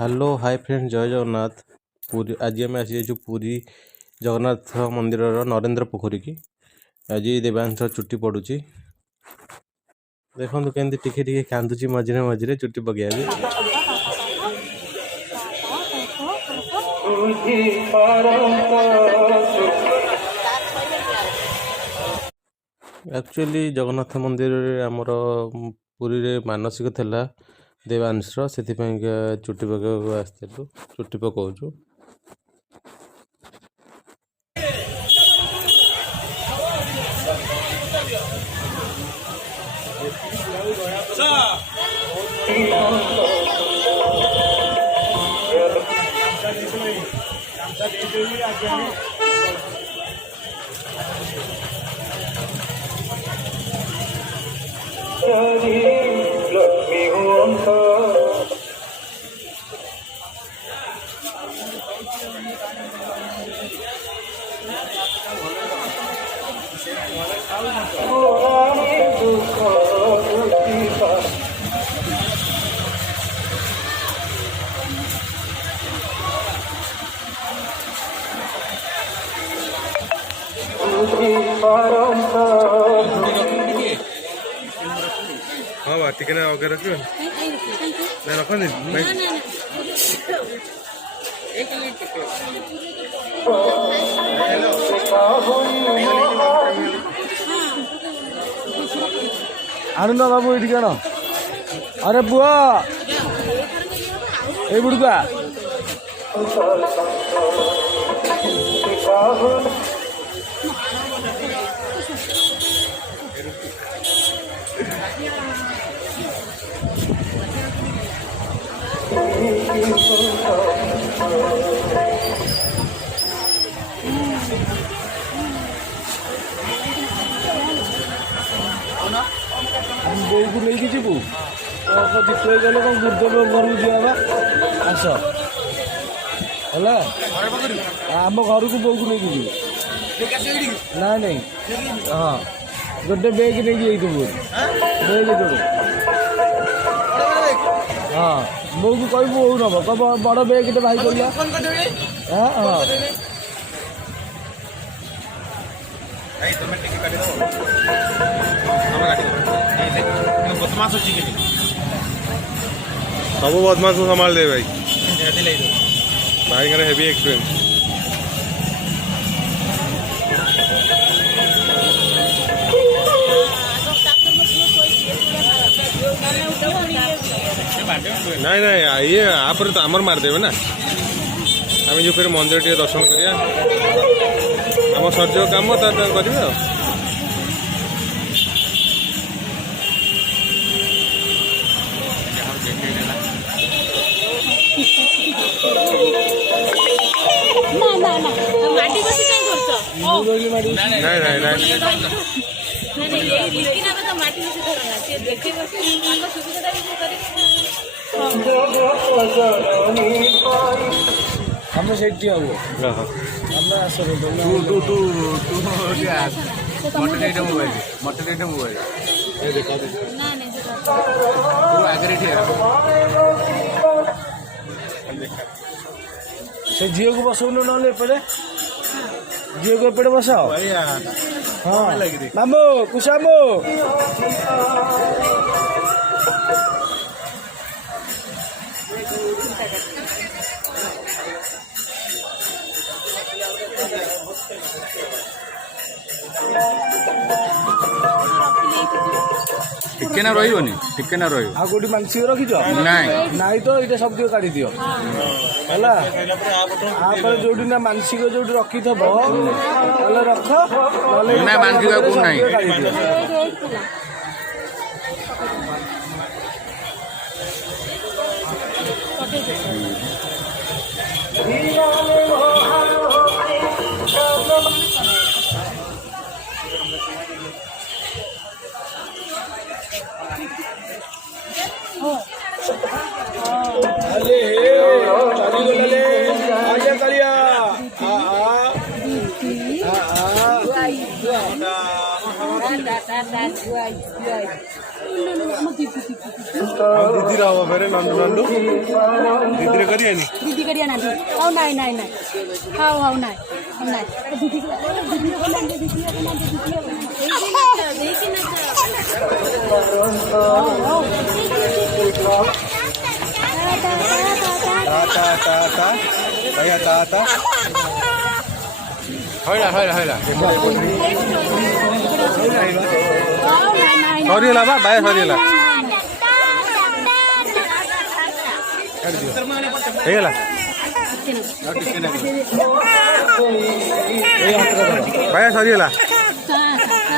Hello hi friend जय जगन्नाथ। पुरी आज आम आसी पुरी जगन्नाथ मंदिर नरेंद्र पोखरी की। आज देवांश चुट्टी पड़ुची देखो केमती टिके टिके कांदुची मझे मझे चुट्टी पकड़। एक्चुअली जगन्नाथ मंदिर आमर पुरी रे मानसिक थिला देवांशर से चुट्टी पकाइक आसलु चुट्टी पकाचु। हाँ बात ठीक है ना वगैरह क्यों नहीं रखो नहीं आनंद बाबू ये क्या ना अरे बुआ ये बुड़का हम बोल को नहीं जीवु तो जिते गले कौन दुर्ग घर को जावा आस है आम घर को बोल को नहीं जीवु ना नहीं हाँ गोटे बैग नहीं बैग जोड़ हाँ बो को कह बो नब कह बड़ बैग भाई कहला हाँ हाँ सब बदमाश को संभाल दे भाई भाई का हेवी एक्सपीरियंस। नहीं नहीं ये आप तो आमर मारदेवे ना आम जो फिर मंदिर टे दर्शन करिया आम सर्ज कम करेंगे हम सेठी हम आस मोबाइल से झील को बसौनु ना एपटे झील को एपटे बसाओ हाँ मामू कुशामू टिके ना रही टिके ना रही आ गोटी मानसिक रखीच नाई तो ये सब दियो काढ़ी दियो है जोड़ी ना मानसिक जोड़ी रखी थब रख ना मानसिक को नहीं काढ़ी दियो दीदी हब फेर नंदू नंदू दीदी करिए दीदी करिया ना दी हाउ नाइ नाइ नाइ हाउ हाउ नाइ हाउ नाइ दीदी दीदी को ना दीदी को ना दीदी को ता ता ता भैया ता ता हैला हैला हैला सरीला बा बाय सरीला ହେଇଗଲା ଭାଇ ସରିଗଲା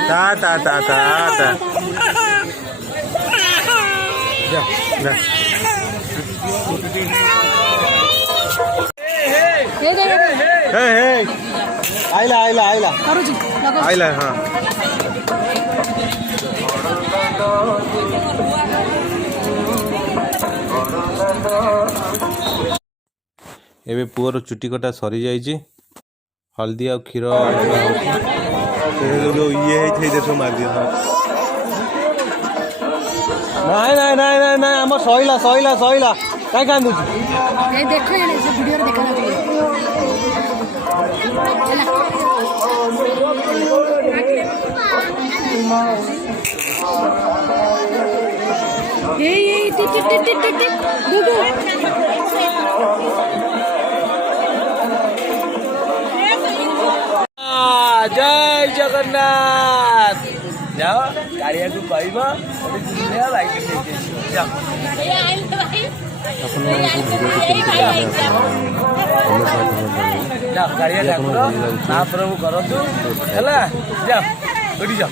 ତା ତା ତା ତା ତା ଯା ଯା हे हे आइला आइला आइला करूची लगो आइला हाँ ଏବେ ପୁଅର ଚୁଟି କଟା ସରି ଯାଇଛି ହଳଦୀ ଆଉ କ୍ଷୀର ଯୋଉ ଇଏ ହେଇଥାଏ ସବୁ ମାରିଦିଅ ନାଇଁ ନାଇଁ ନାଇଁ ନାଇଁ ନାଇଁ ଆମର ସଇଲା ସଇଲା ସଇଲା କାଇଁ କାନ୍ଦୁଛୁ ए देखो ये से वीडियो रे देखा लागले ए टिट टिट टिट टिट गुगु जय जगन्नाथ जाओ गाड़िया को पाइबा और दुनिया लाइट लेके जाओ जाओ गाड़िया ठाकुर महाप्रभु करतु है जाओ जाओ